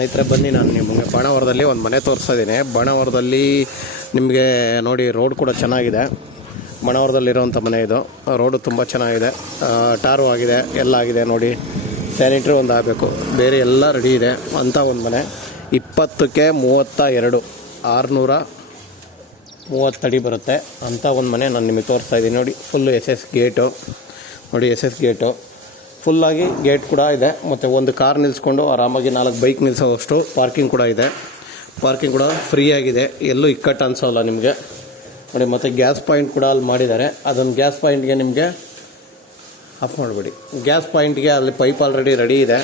ಸ್ನೇಹಿತರೆ ಬನ್ನಿ, ನಾನು ನಿಮಗೆ ಬಾಣಾವರದಲ್ಲಿ ಒಂದು ಮನೆ ತೋರಿಸ್ತಾ ಇದ್ದೀನಿ. ಬಾಣಾವರದಲ್ಲಿ ನಿಮಗೆ ನೋಡಿ ರೋಡ್ ಕೂಡ ಚೆನ್ನಾಗಿದೆ. ಬಾಣಾವರದಲ್ಲಿರೋವಂಥ ಮನೆ ಇದು. ರೋಡು ತುಂಬ ಚೆನ್ನಾಗಿದೆ, ಟಾರು ಆಗಿದೆ, ಎಲ್ಲ ಆಗಿದೆ. ನೋಡಿ ಸ್ಯಾನಿಟ್ರಿ ಒಂದು ಆಗಬೇಕು, ಬೇರೆ ಎಲ್ಲ ರೆಡಿ ಇದೆ ಅಂಥ ಒಂದು ಮನೆ. 20ಕ್ಕೆ 32 630 ಅಡಿ ಬರುತ್ತೆ ಅಂಥ ಒಂದು ಮನೆ ನಾನು ನಿಮಗೆ ತೋರಿಸ್ತಾ ಇದ್ದೀನಿ. ನೋಡಿ ಫುಲ್ಲು SS ಗೇಟು, ನೋಡಿ SS ಗೇಟು ಫುಲ್ಲಾಗಿ ಗೇಟ್ ಕೂಡ ಇದೆ. ಮತ್ತು ಒಂದು ಕಾರ್ ನಿಲ್ಲಿಸ್ಕೊಂಡು ಆರಾಮಾಗಿ 4 ಬೈಕ್ ನಿಲ್ಲಿಸೋವಷ್ಟು ಪಾರ್ಕಿಂಗ್ ಕೂಡ ಇದೆ. ಪಾರ್ಕಿಂಗ್ ಕೂಡ ಫ್ರೀ ಆಗಿದೆ, ಎಲ್ಲೂ ಇಕ್ಕಟ್ಟು ಅನಿಸೋಲ್ಲ ನಿಮಗೆ. ನೋಡಿ ಮತ್ತು ಗ್ಯಾಸ್ ಪಾಯಿಂಟ್ ಕೂಡ ಅಲ್ಲಿ ಮಾಡಿದ್ದಾರೆ. ಅದೊಂದು ಗ್ಯಾಸ್ ಪಾಯಿಂಟ್ಗೆ ನಿಮಗೆ ಆಫ್ ಮಾಡಿಬಿಡಿ. ಗ್ಯಾಸ್ ಪಾಯಿಂಟ್ಗೆ ಅಲ್ಲಿ ಪೈಪ್ ಆಲ್ರೆಡಿ ರೆಡಿ ಇದೆ.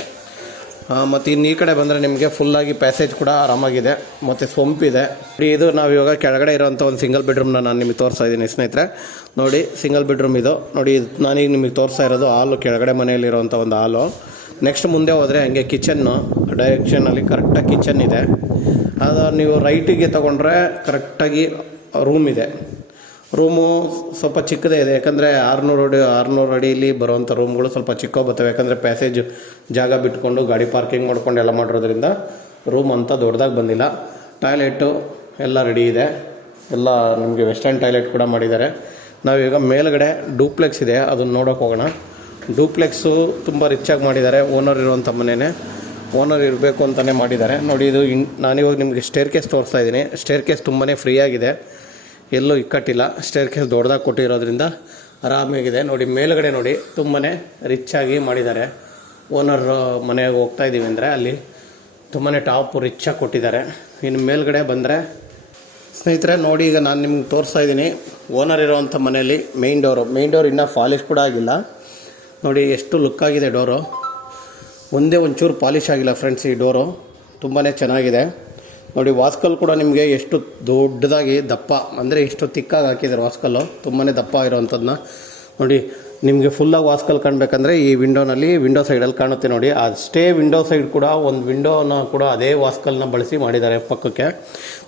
ಮತ್ತು ಇನ್ನು ಈ ಕಡೆ ಬಂದರೆ ನಿಮಗೆ ಫುಲ್ಲಾಗಿ ಪ್ಯಾಸೇಜ್ ಕೂಡ ಆರಾಮಾಗಿದೆ ಮತ್ತು ಸೊಂಪಿದೆ. ಇದು ನಾವು ಇವಾಗ ಕೆಳಗಡೆ ಇರೋವಂಥ ಒಂದು ಸಿಂಗಲ್ ಬೆಡ್ರೂಮ್ನ ನಾನು ನಿಮಗೆ ತೋರಿಸ್ತಾ ಇದ್ದೀನಿ ಸ್ನೇಹಿತರೆ. ನೋಡಿ ಸಿಂಗಲ್ ಬೆಡ್ರೂಮ್ ಇದು. ನೋಡಿ ನಾನೀಗ ನಿಮಗೆ ತೋರಿಸ್ತಾ ಇರೋದು ಹಾಲು, ಕೆಳಗಡೆ ಮನೆಯಲ್ಲಿರೋವಂಥ ಒಂದು ಹಾಲು. ನೆಕ್ಸ್ಟ್ ಮುಂದೆ ಹೋದರೆ ಹಂಗೆ ಕಿಚನ್ನು ಡೈರೆಕ್ಷನಲ್ಲಿ ಕರೆಕ್ಟಾಗಿ ಕಿಚನ್ ಇದೆ. ಅದು ನೀವು ರೈಟಿಗೆ ತೊಗೊಂಡ್ರೆ ಕರೆಕ್ಟಾಗಿ ರೂಮ್ ಇದೆ. ರೂಮು ಸ್ವಲ್ಪ ಚಿಕ್ಕದೇ ಇದೆ, ಯಾಕಂದರೆ 600 ಅಡಿಯಲ್ಲಿ ಬರುವಂಥ ರೂಮ್ಗಳು ಸ್ವಲ್ಪ ಚಿಕ್ಕ ಬರ್ತವೆ. ಯಾಕಂದರೆ ಪ್ಯಾಸೇಜ್ ಜಾಗ ಬಿಟ್ಕೊಂಡು ಗಾಡಿ ಪಾರ್ಕಿಂಗ್ ಮಾಡ್ಕೊಂಡು ಎಲ್ಲ ಮಾಡಿರೋದ್ರಿಂದ ರೂಮ್ ಅಂತ ದೊಡ್ಡದಾಗಿ ಬಂದಿಲ್ಲ. ಟಾಯ್ಲೆಟು ಎಲ್ಲ ರೆಡಿ ಇದೆ, ಎಲ್ಲ ನಿಮಗೆ ವೆಸ್ಟರ್ನ್ ಟಾಯ್ಲೆಟ್ ಕೂಡ ಮಾಡಿದ್ದಾರೆ. ನಾವೀಗ ಮೇಲ್ಗಡೆ ಡೂಪ್ಲೆಕ್ಸ್ ಇದೆ, ಅದನ್ನು ನೋಡೋಕೆ ಹೋಗೋಣ. ಡೂಪ್ಲೆಕ್ಸು ತುಂಬ ರಿಚಾಗಿ ಮಾಡಿದ್ದಾರೆ. ಓನರ್ ಇರುವಂಥ ಮನೆಯೇ, ಓನರ್ ಇರಬೇಕು ಅಂತಲೇ ಮಾಡಿದ್ದಾರೆ. ನೋಡಿ ಇದು ನಾನಿವಾಗ ನಿಮಗೆ ಸ್ಟೇರ್ ಕೇಸ್ ತೋರಿಸ್ತಾ ಇದ್ದೀನಿ. ಸ್ಟೇರ್ ಕೇಸ್ ತುಂಬಾ ಫ್ರೀಯಾಗಿದೆ, ಎಲ್ಲೂ ಇಕ್ಕಟ್ಟಿಲ್ಲ. ಸ್ಟೇರ್ ಕೇಸ್ ದೊಡ್ಡದಾಗಿ ಕೊಟ್ಟಿರೋದ್ರಿಂದ ಆರಾಮಾಗಿದೆ. ನೋಡಿ ಮೇಲ್ಗಡೆ ನೋಡಿ ತುಂಬಾ ರಿಚ್ಚಾಗಿ ಮಾಡಿದ್ದಾರೆ. ಓನರ್ ಮನೆಗೆ ಹೋಗ್ತಾ ಇದ್ದೀವಿ ಅಂದರೆ ಅಲ್ಲಿ ತುಂಬಾ ಟಾಪು ರಿಚ್ಚಾಗಿ ಕೊಟ್ಟಿದ್ದಾರೆ. ಇನ್ನು ಮೇಲ್ಗಡೆ ಬಂದರೆ ಸ್ನೇಹಿತರೆ ನೋಡಿ, ಈಗ ನಾನು ನಿಮ್ಗೆ ತೋರಿಸ್ತಾ ಇದ್ದೀನಿ ಓನರ್ ಇರೋವಂಥ ಮನೆಯಲ್ಲಿ ಮೇಯ್ನ್ ಡೋರ್ ಇನ್ನೂ ಪಾಲಿಷ್ ಕೂಡ ಆಗಿಲ್ಲ. ನೋಡಿ ಎಷ್ಟು ಲುಕ್ಕಾಗಿದೆ ಡೋರು, ಒಂದೇ ಒಂಚೂರು ಪಾಲಿಷ್ ಆಗಿಲ್ಲ ಫ್ರೆಂಡ್ಸ್. ಈ ಡೋರು ತುಂಬಾ ಚೆನ್ನಾಗಿದೆ. ನೋಡಿ ವಾಸ್ಕಲ್ ಕೂಡ ನಿಮಗೆ ಎಷ್ಟು ದೊಡ್ಡದಾಗಿ ದಪ್ಪ ಅಂದರೆ ಎಷ್ಟು ತಿಕ್ಕಾಗಿ ಹಾಕಿದ್ದಾರೆ ವಾಸ್ಕಲ್ಲು, ತುಂಬಾ ದಪ್ಪ ಇರೋವಂಥದ್ದನ್ನ. ನೋಡಿ ನಿಮಗೆ ಫುಲ್ಲಾಗಿ ವಾಸ್ಕಲ್ ಕಾಣಬೇಕಂದ್ರೆ ಈ ವಿಂಡೋ ಸೈಡಲ್ಲಿ ಕಾಣುತ್ತೆ. ನೋಡಿ ಅಷ್ಟೇ ವಿಂಡೋ ಸೈಡ್ ಕೂಡ ಒಂದು ವಿಂಡೋನ ಕೂಡ ಅದೇ ವಾಸ್ಕಲ್ನ ಬಳಸಿ ಮಾಡಿದ್ದಾರೆ ಪಕ್ಕಕ್ಕೆ.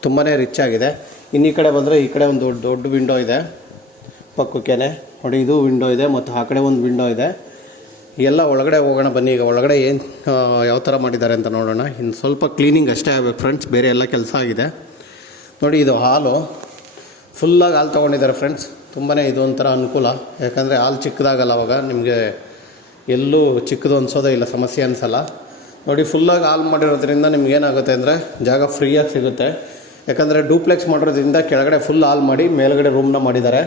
ತುಂಬಾ ರಿಚ್ ಆಗಿದೆ. ಇನ್ನು ಈ ಕಡೆ ಬಂದರೆ ಈ ಕಡೆ ಒಂದು ದೊಡ್ಡ ವಿಂಡೋ ಇದೆ ಪಕ್ಕಕ್ಕೆ. ನೋಡಿ ಇದು ವಿಂಡೋ ಇದೆ ಮತ್ತು ಆ ಕಡೆ ಒಂದು ವಿಂಡೋ ಇದೆ. ಎಲ್ಲ ಒಳಗಡೆ ಹೋಗೋಣ ಬನ್ನಿ. ಈಗ ಒಳಗಡೆ ಏನು ಯಾವ ಥರ ಮಾಡಿದ್ದಾರೆ ಅಂತ ನೋಡೋಣ. ಇನ್ನು ಸ್ವಲ್ಪ ಕ್ಲೀನಿಂಗ್ ಅಷ್ಟೇ ಆಗಬೇಕು ಫ್ರೆಂಡ್ಸ್, ಬೇರೆ ಎಲ್ಲ ಕೆಲಸ ಆಗಿದೆ. ನೋಡಿ ಇದು ಹಾಲು, ಫುಲ್ಲಾಗಿ ಹಾಲು ತೊಗೊಂಡಿದ್ದಾರೆ ಫ್ರೆಂಡ್ಸ್. ತುಂಬಾ ಇದು ಒಂಥರ ಅನುಕೂಲ, ಯಾಕಂದರೆ ಹಾಲು ಚಿಕ್ಕದಾಗಲ್ಲ ಅವಾಗ ನಿಮಗೆ ಎಲ್ಲೂ ಚಿಕ್ಕದು ಅನಿಸೋದೇ ಇಲ್ಲ, ಸಮಸ್ಯೆ ಅನಿಸಲ್ಲ. ನೋಡಿ ಫುಲ್ಲಾಗಿ ಹಾಲು ಮಾಡಿರೋದ್ರಿಂದ ನಿಮ್ಗೇನಾಗುತ್ತೆ ಅಂದರೆ ಜಾಗ ಫ್ರೀಯಾಗಿ ಸಿಗುತ್ತೆ. ಯಾಕಂದರೆ ಡೂಪ್ಲೆಕ್ಸ್ ಮಾಡಿರೋದ್ರಿಂದ ಕೆಳಗಡೆ ಫುಲ್ ಹಾಲು ಮಾಡಿ ಮೇಲ್ಗಡೆ ರೂಮ್ನ ಮಾಡಿದ್ದಾರೆ.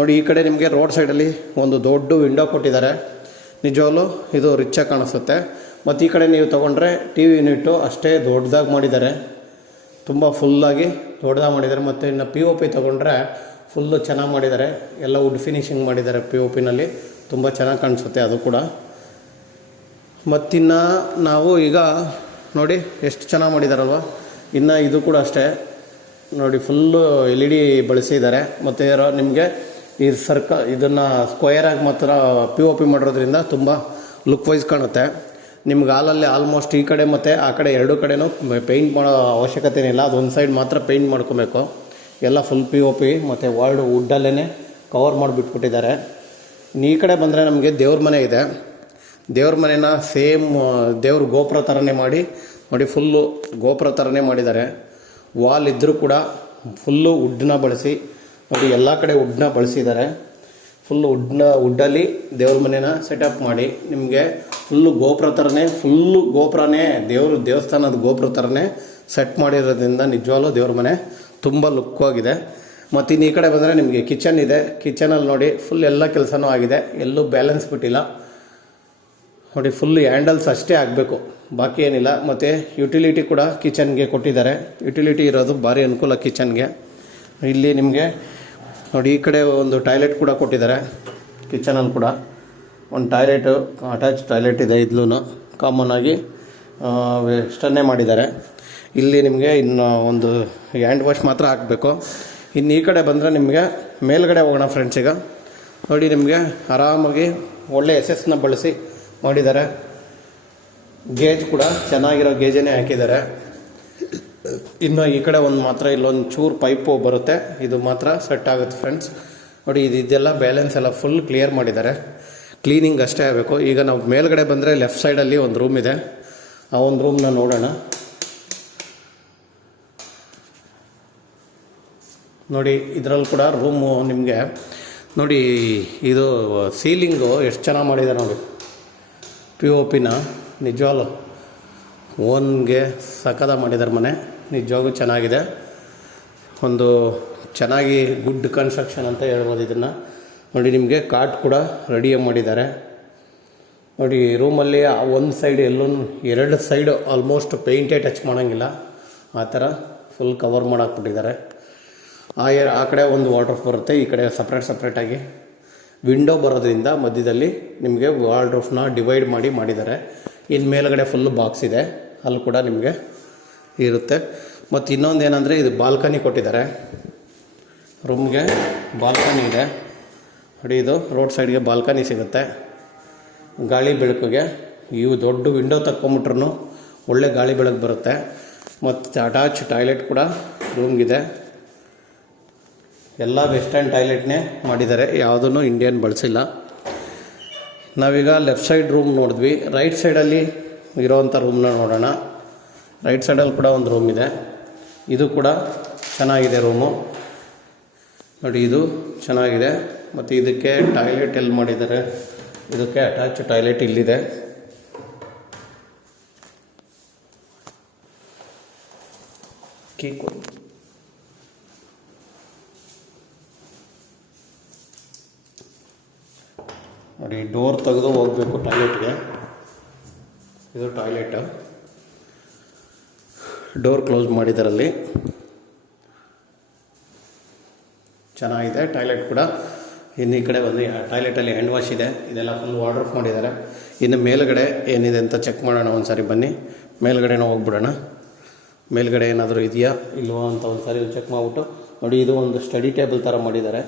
ನೋಡಿ ಈ ಕಡೆ ನಿಮಗೆ ರೋಡ್ ಸೈಡಲ್ಲಿ ಒಂದು ದೊಡ್ಡ ವಿಂಡೋ ಕೊಟ್ಟಿದ್ದಾರೆ. ನಿಜವಾಗ್ಲೂ ಇದು ರಿಚಾಗಿ ಕಾಣಿಸುತ್ತೆ. ಮತ್ತು ಈ ಕಡೆ ನೀವು ತೊಗೊಂಡ್ರೆ TV ಯೂನಿಟ್ಟು ಅಷ್ಟೇ ದೊಡ್ಡದಾಗಿ ಮಾಡಿದ್ದಾರೆ, ತುಂಬ ಫುಲ್ಲಾಗಿ ದೊಡ್ಡದಾಗಿ ಮಾಡಿದ್ದಾರೆ. ಮತ್ತು ಇನ್ನು POP ತೊಗೊಂಡ್ರೆ ಫುಲ್ಲು ಚೆನ್ನಾಗಿ ಮಾಡಿದ್ದಾರೆ, ಎಲ್ಲ ವುಡ್ ಫಿನಿಷಿಂಗ್ ಮಾಡಿದ್ದಾರೆ. POPನಲ್ಲಿ ತುಂಬ ಚೆನ್ನಾಗಿ ಕಾಣಿಸುತ್ತೆ ಅದು ಕೂಡ. ಮತ್ತಿನ್ನು ನಾವು ಈಗ ನೋಡಿ ಎಷ್ಟು ಚೆನ್ನಾಗಿ ಮಾಡಿದ್ದಾರಲ್ವ. ಇನ್ನು ಇದು ಕೂಡ ಅಷ್ಟೇ ನೋಡಿ ಫುಲ್ಲು LED ಬಳಸಿದ್ದಾರೆ. ಮತ್ತು ನಿಮಗೆ ಈ ಇದನ್ನು ಸ್ಕ್ವಯರಾಗಿ ಮಾತ್ರ POP ಮಾಡಿರೋದ್ರಿಂದ ತುಂಬ ಲುಕ್ ವೈಸ್ ಕಾಣುತ್ತೆ. ನಿಮ್ಗೆ ಹಾಲಲ್ಲಿ ಆಲ್ಮೋಸ್ಟ್ ಈ ಕಡೆ ಮತ್ತು ಆ ಕಡೆ ಎರಡೂ ಕಡೆನೂ ಪೇಂಟ್ ಮಾಡೋ ಅವಶ್ಯಕತೆ ಇಲ್ಲ. ಅದೊಂದು ಸೈಡ್ ಮಾತ್ರ ಪೇಂಟ್ ಮಾಡ್ಕೋಬೇಕು. ಎಲ್ಲ ಫುಲ್ POP ಮತ್ತು ವುಡ್ಡಲ್ಲೇ ಕವರ್ ಮಾಡಿಬಿಟ್ಬಿಟ್ಟಿದ್ದಾರೆ. ಈ ಕಡೆ ಬಂದರೆ ನಮಗೆ ದೇವ್ರ ಮನೆ ಇದೆ. ದೇವ್ರ ಮನೆನ ಸೇಮ್ ದೇವ್ರ ಗೋಪುರ ಥರನೇ ಮಾಡಿ ನೋಡಿ, ಫುಲ್ಲು ಗೋಪುರ ಥರನೇ ಮಾಡಿದ್ದಾರೆ. ವಾಲ್ ಇದ್ದರೂ ಕೂಡ ಫುಲ್ಲು ವುಡ್ನ ಬಳಸಿ ನೋಡಿ, ಎಲ್ಲ ಕಡೆ ವುಡ್ನ ಬಳಸಿದ್ದಾರೆ. ಫುಲ್ಲು ವುಡ್ಡಲ್ಲಿ ದೇವ್ರ ಮನೇನ ಸೆಟಪ್ ಮಾಡಿ ನಿಮಗೆ ಫುಲ್ಲು ಗೋಪುರ ಥರನೇ, ಫುಲ್ಲು ಗೋಪುರನೇ ದೇವಸ್ಥಾನದ ಗೋಪುರ ಥರನೇ ಸೆಟ್ ಮಾಡಿರೋದ್ರಿಂದ ನಿಜವಾಗ್ಲೂ ದೇವ್ರ ಮನೆ ತುಂಬ ಲುಕ್ಕಾಗಿದೆ. ಮತ್ತು ಇನ್ನು ಈ ಕಡೆ ಬಂದರೆ ನಿಮಗೆ ಕಿಚನ್ ಇದೆ. ಕಿಚನಲ್ಲಿ ನೋಡಿ ಫುಲ್ ಎಲ್ಲ ಕೆಲಸನೂ ಆಗಿದೆ, ಎಲ್ಲೂ ಬ್ಯಾಲೆನ್ಸ್ ಬಿಟ್ಟಿಲ್ಲ. ನೋಡಿ ಫುಲ್ ಹ್ಯಾಂಡಲ್ಸ್ ಅಷ್ಟೇ ಆಗಬೇಕು, ಬಾಕಿ ಏನಿಲ್ಲ. ಮತ್ತು ಯುಟಿಲಿಟಿ ಕೂಡ ಕಿಚನ್ಗೆ ಕೊಟ್ಟಿದ್ದಾರೆ. ಯುಟಿಲಿಟಿ ಇರೋದು ಭಾರಿ ಅನುಕೂಲ ಕಿಚನ್ಗೆ. ಇಲ್ಲಿ ನಿಮಗೆ ನೋಡಿ ಈ ಕಡೆ ಒಂದು ಟಾಯ್ಲೆಟ್ ಕೂಡ ಕೊಟ್ಟಿದ್ದಾರೆ. ಕಿಚನಲ್ಲಿ ಕೂಡ ಒಂದು ಟಾಯ್ಲೆಟು, ಅಟ್ಯಾಚ್ ಟಾಯ್ಲೆಟ್ ಇದೆ. ಇದ್ಲೂ ಕಾಮನ್ ಆಗಿ ವೆಸ್ಟನ್ನೇ ಮಾಡಿದ್ದಾರೆ. ಇಲ್ಲಿ ನಿಮಗೆ ಇನ್ನು ಒಂದು ಹ್ಯಾಂಡ್ ವಾಶ್ ಮಾತ್ರ ಹಾಕಬೇಕು. ಇನ್ನು ಈ ಕಡೆ ಬಂದರೆ ನಿಮಗೆ ಮೇಲ್ಗಡೆ ಹೋಗೋಣ ಫ್ರೆಂಡ್ಸ್. ಈಗ ನೋಡಿ ನಿಮಗೆ ಆರಾಮಾಗಿ ಒಳ್ಳೆ SS ಬಳಸಿ ಮಾಡಿದ್ದಾರೆ. ಗೇಜ್ ಕೂಡ ಚೆನ್ನಾಗಿರೋ ಗೇಜನ್ನೇ ಹಾಕಿದ್ದಾರೆ. ಇನ್ನು ಈ ಕಡೆ ಒಂದು ಮಾತ್ರ ಇಲ್ಲೊಂದು ಚೂರು ಪೈಪು ಬರುತ್ತೆ, ಇದು ಮಾತ್ರ ಸೆಟ್ ಆಗುತ್ತೆ ಫ್ರೆಂಡ್ಸ್. ನೋಡಿ ಇದೆಲ್ಲ ಬ್ಯಾಲೆನ್ಸ್ ಎಲ್ಲ ಫುಲ್ ಕ್ಲಿಯರ್ ಮಾಡಿದ್ದಾರೆ. ಕ್ಲೀನಿಂಗ್ ಅಷ್ಟೇ ಆಗಬೇಕು. ಈಗ ನಾವು ಮೇಲ್ಗಡೆ ಬಂದರೆ ಲೆಫ್ಟ್ ಸೈಡಲ್ಲಿ ಒಂದು ರೂಮ್ ಇದೆ, ಆ ಒಂದು ರೂಮ್ನ ನೋಡೋಣ. ನೋಡಿ ಇದರಲ್ಲಿ ಕೂಡ ರೂಮು ನಿಮಗೆ ನೋಡಿ, ಇದು ಸೀಲಿಂಗು ಎಷ್ಟು ಚೆನ್ನಾಗಿ ಮಾಡಿದ್ದಾರೆ ನೋಡಿ. POPನ ನಿಜವಾಗ್ಲೂ ಓನ್ಗೆ ಸಖದ ಮಾಡಿದ್ದಾರೆ ಮನೆ. ನಿಜವಾಗೂ ಚೆನ್ನಾಗಿದೆ. ಒಂದು ಚೆನ್ನಾಗಿ ಗುಡ್ ಕನ್ಸ್ಟ್ರಕ್ಷನ್ ಅಂತ ಹೇಳ್ಬೋದು ಇದನ್ನು. ನೋಡಿ ನಿಮಗೆ ಕಾಟ್ ಕೂಡ ರೆಡಿ ಮಾಡಿದ್ದಾರೆ. ನೋಡಿ ರೂಮಲ್ಲಿ ಒಂದು ಸೈಡ್ ಎಲ್ಲೂ 2 ಸೈಡು ಆಲ್ಮೋಸ್ಟ್ ಪೇಂಟೇ ಟಚ್ ಮಾಡೋಂಗಿಲ್ಲ, ಆ ಥರ ಫುಲ್ ಕವರ್ ಮಾಡಾಕ್ಬಿಟ್ಟಿದ್ದಾರೆ. ಆ ಕಡೆ ಒಂದು ವಾರ್ಡ್ರೋಬ್ ಬರುತ್ತೆ, ಈ ಕಡೆ ಸಪ್ರೇಟಾಗಿ ವಿಂಡೋ ಬರೋದ್ರಿಂದ ಮಧ್ಯದಲ್ಲಿ ನಿಮಗೆ ವಾರ್ಡ್ರೋಬ್ನ ಡಿವೈಡ್ ಮಾಡಿದ್ದಾರೆ. ಇನ್ನು ಮೇಲ್ಗಡೆ ಫುಲ್ಲು ಬಾಕ್ಸ್ ಇದೆ, ಅಲ್ಲಿ ಕೂಡ ನಿಮಗೆ ಇರುತ್ತೆ. ಮತ್ತು ಇನ್ನೊಂದು ಏನಂದರೆ ಇದು ಬಾಲ್ಕನಿ ಕೊಟ್ಟಿದ್ದಾರೆ. ರೂಮ್ಗೆ ಬಾಲ್ಕನಿ ಇದೆ ನೋಡಿ. ಇದು ರೋಡ್ ಸೈಡ್ಗೆ ಬಾಲ್ಕನಿ ಸಿಗುತ್ತೆ, ಗಾಳಿ ಬೆಳಕಿಗೆ. ಇವು ದೊಡ್ಡ ವಿಂಡೋ ತಕ್ಕೊಂಬಿಟ್ರು ಒಳ್ಳೆ ಗಾಳಿ ಬೆಳಕು ಬರುತ್ತೆ. ಮತ್ತು ಅಟ್ಯಾಚ್ ಟಾಯ್ಲೆಟ್ ಕೂಡ ರೂಮ್ಗಿದೆ. ಎಲ್ಲ ವೆಸ್ಟರ್ನ್ ಟಾಯ್ಲೆಟ್ನೇ ಮಾಡಿದ್ದಾರೆ, ಯಾವುದೂ ಇಂಡಿಯನ್ ಬಳಸಿಲ್ಲ. ನಾವೀಗ ಲೆಫ್ಟ್ ಸೈಡ್ ರೂಮ್ ನೋಡಿದ್ವಿ. ರೈಟ್ ಸೈಡಲ್ಲಿ ಇರೋವಂಥ ರೂಮ್ನ ನೋಡೋಣ. ರೈಟ್ ಸೈಡಲ್ಲಿ ಕೂಡ ಒಂದು ರೂಮ್ ಇದೆ. ಇದು ಕೂಡ ಚೆನ್ನಾಗಿದೆ ರೂಮು ನೋಡಿ, ಇದು ಚೆನ್ನಾಗಿದೆ. ಮತ್ತು ಇದಕ್ಕೆ ಟಾಯ್ಲೆಟ್ ಎಲ್ಲಿ ಮಾಡಿದ್ದಾರೆ, ಇದಕ್ಕೆ ಅಟ್ಯಾಚ್ ಟಾಯ್ಲೆಟ್ ಇಲ್ಲಿದೆ. ನೋಡಿ ಡೋರ್ ತೆಗೆದು ಹೋಗಬೇಕು ಟಾಯ್ಲೆಟ್ಗೆ. ಇದು ಟಾಯ್ಲೆಟ್, ಡೋರ್ ಕ್ಲೋಸ್ ಮಾಡಿದಾರಲ್ಲಿ. ಚೆನ್ನಾಗಿದೆ ಟಾಯ್ಲೆಟ್ ಕೂಡ. ಇನ್ನು ಈ ಕಡೆ ಬಂದು ಟಾಯ್ಲೆಟಲ್ಲಿ ಹ್ಯಾಂಡ್ ವಾಶ್ ಇದೆ. ಇದೆಲ್ಲ ಫುಲ್ ವಾರ್ಡ್ರೋಬ್ ಮಾಡಿದ್ದಾರೆ. ಇನ್ನು ಮೇಲುಗಡೆ ಏನಿದೆ ಅಂತ ಚೆಕ್ ಮಾಡೋಣ ಒಂದು ಸಾರಿ. ಬನ್ನಿ ಮೇಲ್ಗಡೆನೂ ಹೋಗ್ಬಿಡೋಣ. ಮೇಲ್ಗಡೆ ಏನಾದರೂ ಇದೆಯಾ ಇಲ್ವೋ ಅಂತ ಒಂದು ಸಾರಿ ಚೆಕ್ ಮಾಡಿಬಿಟ್ಟು ನೋಡಿ. ಇದು ಒಂದು ಸ್ಟಡಿ ಟೇಬಲ್ ಥರ ಮಾಡಿದ್ದಾರೆ.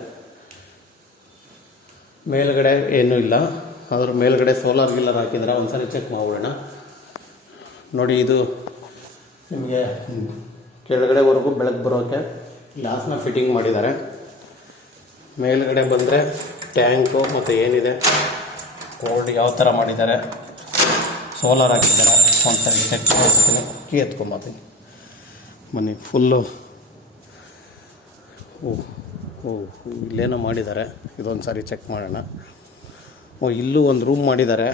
ಮೇಲ್ಗಡೆ ಏನೂ ಇಲ್ಲ, ಅದ್ರ ಮೇಲ್ಗಡೆ ಸೋಲಾರ್ ಗಿಲ್ಲರ್ ಹಾಕಿದ್ರೆ ಒಂದು ಸಾರಿ ಚೆಕ್ ಮಾಡಿಬಿಡೋಣ. ನೋಡಿ ಇದು ನಿಮಗೆ ಕೆಳಗಡೆವರೆಗೂ ಬೆಳಕು ಬರೋಕ್ಕೆ ಗ್ಲಾಸ್ನ ಫಿಟ್ಟಿಂಗ್ ಮಾಡಿದ್ದಾರೆ. ಮೇಲ್ಗಡೆ ಬಂದರೆ ಟ್ಯಾಂಕು ಮತ್ತು ಏನಿದೆ ಬೋರ್ಡ್ ಯಾವ ಥರ ಮಾಡಿದ್ದಾರೆ, ಸೋಲಾರ್ ಹಾಕಿದ್ದಾರೆ. ಒಂದು ಸರಿ ಚೆಕ್ ಮಾಡ್ತೀನಿ, ಕೀ ಎತ್ಕೊಂಬತ್ತೀನಿ ಬನ್ನಿ. ಫುಲ್ಲು ಇಲ್ಲೇನೋ ಮಾಡಿದ್ದಾರೆ, ಇದೊಂದು ಸಾರಿ ಚೆಕ್ ಮಾಡೋಣ. ಇಲ್ಲೂ ಒಂದು ರೂಮ್ ಮಾಡಿದ್ದಾರೆ.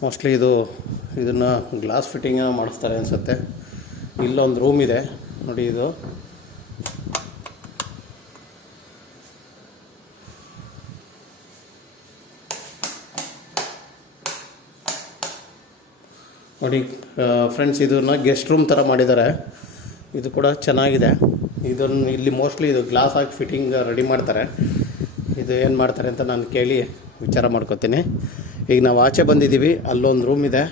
ಮೋಸ್ಟ್ಲಿ ಇದನ್ನು ಗ್ಲಾಸ್ ಫಿಟ್ಟಿಂಗ್ ಮಾಡಿಸ್ತಾರೆ ಅನಿಸುತ್ತೆ. ಇಲ್ಲೊಂದು ರೂಮ್ ಇದೆ ನೋಡಿ. ಇದು ನೋಡಿ ಫ್ರೆಂಡ್ಸ್, ಇದನ್ನು ಗೆಸ್ಟ್ ರೂಮ್ ಥರ ಮಾಡಿದ್ದಾರೆ. ಇದು ಕೂಡ ಚೆನ್ನಾಗಿದೆ. ಇದನ್ನು ಇಲ್ಲಿ ಮೋಸ್ಟ್ಲಿ ಇದು ಗ್ಲಾಸ್ ಹಾಕಿ ಫಿಟ್ಟಿಂಗ್ ರೆಡಿ ಮಾಡ್ತಾರೆ. ಇದು ಏನು ಮಾಡ್ತಾರೆ ಅಂತ ನಾನು ಕೇಳಿ ವಿಚಾರ ಮಾಡ್ಕೋತೀನಿ. ಈಗ ನಾವು ಆಚೆ ಬಂದಿದ್ದೀವಿ, ಅಲ್ಲೊಂದು ರೂಮ್ ಇದೆ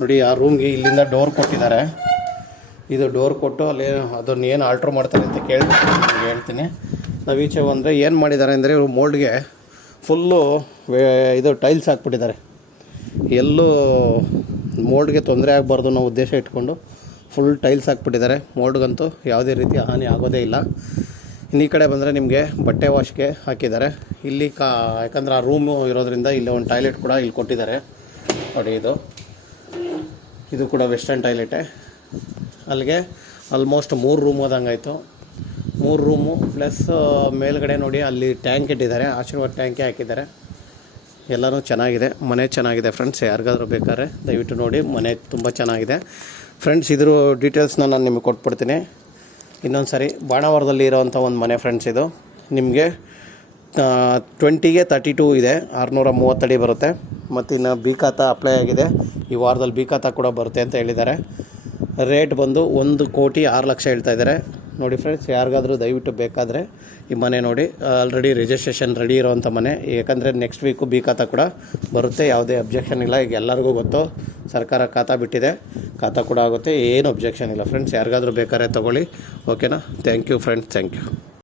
ನೋಡಿ. ಆ ರೂಮ್ಗೆ ಇಲ್ಲಿಂದ ಡೋರ್ ಕೊಟ್ಟಿದ್ದಾರೆ. ಇದು ಡೋರ್ ಕೊಟ್ಟು ಅಲ್ಲಿ ಅದನ್ನು ಏನು ಆಲ್ಟ್ರ್ ಮಾಡ್ತಾರೆ ಅಂತ ಕೇಳ್ಬಿಟ್ಟು ನಿಮಗೆ ಹೇಳ್ತೀನಿ. ನಾವು ಈಚೆ ಬಂದರೆ ಏನು ಮಾಡಿದ್ದಾರೆ ಅಂದರೆ ಇವರು ಮೋಲ್ಡ್ಗೆ ಫುಲ್ಲು ಇದು ಟೈಲ್ಸ್ ಹಾಕ್ಬಿಟ್ಟಿದ್ದಾರೆ. ಎಲ್ಲೂ ಮೋಲ್ಡ್ಗೆ ತೊಂದರೆ ಆಗಬಾರ್ದು ಅನ್ನೋ ಉದ್ದೇಶ ಇಟ್ಕೊಂಡು ಫುಲ್ ಟೈಲ್ಸ್ ಹಾಕ್ಬಿಟ್ಟಿದ್ದಾರೆ. ಮೋಲ್ಡ್ಗಂತೂ ಯಾವುದೇ ರೀತಿ ಹಾನಿ ಆಗೋದೇ ಇಲ್ಲ. ಇನ್ನು ಈ ಕಡೆ ಬಂದರೆ ನಿಮಗೆ ಬಟ್ಟೆ ವಾಶ್ಗೆ ಹಾಕಿದ್ದಾರೆ. ಇಲ್ಲಿ ಯಾಕಂದರೆ ಆ ರೂಮು ಇರೋದ್ರಿಂದ ಇಲ್ಲಿ ಒಂದು ಟಾಯ್ಲೆಟ್ ಕೂಡ ಇಲ್ಲಿ ಕೊಟ್ಟಿದ್ದಾರೆ ನೋಡಿ. ಇದು ಕೂಡ ವೆಸ್ಟರ್ನ್ ಟಾಯ್ಲೆಟೇ. ಅಲ್ಲಿಗೆ ಆಲ್ಮೋಸ್ಟ್ 3 ರೂಮ್ ಹೋದಂಗಾಯಿತು. 3 ರೂಮು ಪ್ಲಸ್ ಮೇಲ್ಗಡೆ ನೋಡಿ ಅಲ್ಲಿ ಟ್ಯಾಂಕ್ ಇಟ್ಟಿದ್ದಾರೆ, ಆಶೀರ್ವಾದ ಟ್ಯಾಂಕೇ ಹಾಕಿದ್ದಾರೆ. ಎಲ್ಲನೂ ಚೆನ್ನಾಗಿದೆ, ಮನೆ ಚೆನ್ನಾಗಿದೆ ಫ್ರೆಂಡ್ಸ್. ಯಾರಿಗಾದ್ರೂ ಬೇಕಾದ್ರೆ ದಯವಿಟ್ಟು ನೋಡಿ, ಮನೆ ತುಂಬ ಚೆನ್ನಾಗಿದೆ ಫ್ರೆಂಡ್ಸ್. ಇದ್ರ ಡೀಟೇಲ್ಸ್ನ ನಾನು ನಿಮಗೆ ಕೊಟ್ಬಿಡ್ತೀನಿ ಇನ್ನೊಂದು ಸಾರಿ. ಬಾಣಾವರದಲ್ಲಿ ಇರೋವಂಥ ಒಂದು ಮನೆ ಫ್ರೆಂಡ್ಸ್. ಇದು ನಿಮಗೆ 20ಗೆ 32 ಇದೆ, 630 ಅಡಿ ಬರುತ್ತೆ. ಮತ್ತು ಇನ್ನು ಬಿ ಖಾತಾ ಅಪ್ಲೈ ಆಗಿದೆ. ಈ ವಾರದಲ್ಲಿ ಬಿ ಖಾತಾ ಕೂಡ ಬರುತ್ತೆ ಅಂತ ಹೇಳಿದ್ದಾರೆ. ರೇಟ್ ಬಂದು 1,06,00,000 ಹೇಳ್ತಾ ಇದ್ದಾರೆ ನೋಡಿ ಫ್ರೆಂಡ್ಸ್. ಯಾರಿಗಾದರೂ ದಯವಿಟ್ಟು ಬೇಕಾದರೆ ಈ ಮನೆ ನೋಡಿ. ಆಲ್ರೆಡಿ ರಿಜಿಸ್ಟ್ರೇಷನ್ ರೆಡಿ ಇರೋವಂಥ ಮನೆ. ಯಾಕಂದರೆ ನೆಕ್ಸ್ಟ್ ವೀಕು ಬಿ ಖಾತಾ ಕೂಡ ಬರುತ್ತೆ, ಯಾವುದೇ ಅಬ್ಜೆಕ್ಷನ್ ಇಲ್ಲ. ಈಗ ಎಲ್ಲರಿಗೂ ಗೊತ್ತು, ಸರ್ಕಾರ ಖಾತಾ ಬಿಟ್ಟಿದೆ, ಖಾತಾ ಕೂಡ ಆಗುತ್ತೆ, ಏನು ಅಬ್ಜೆಕ್ಷನ್ ಇಲ್ಲ ಫ್ರೆಂಡ್ಸ್. ಯಾರಿಗಾದರೂ ಬೇಕಾದ್ರೆ ತೊಗೊಳ್ಳಿ, ಓಕೆನಾ. Thank you friends, thank you.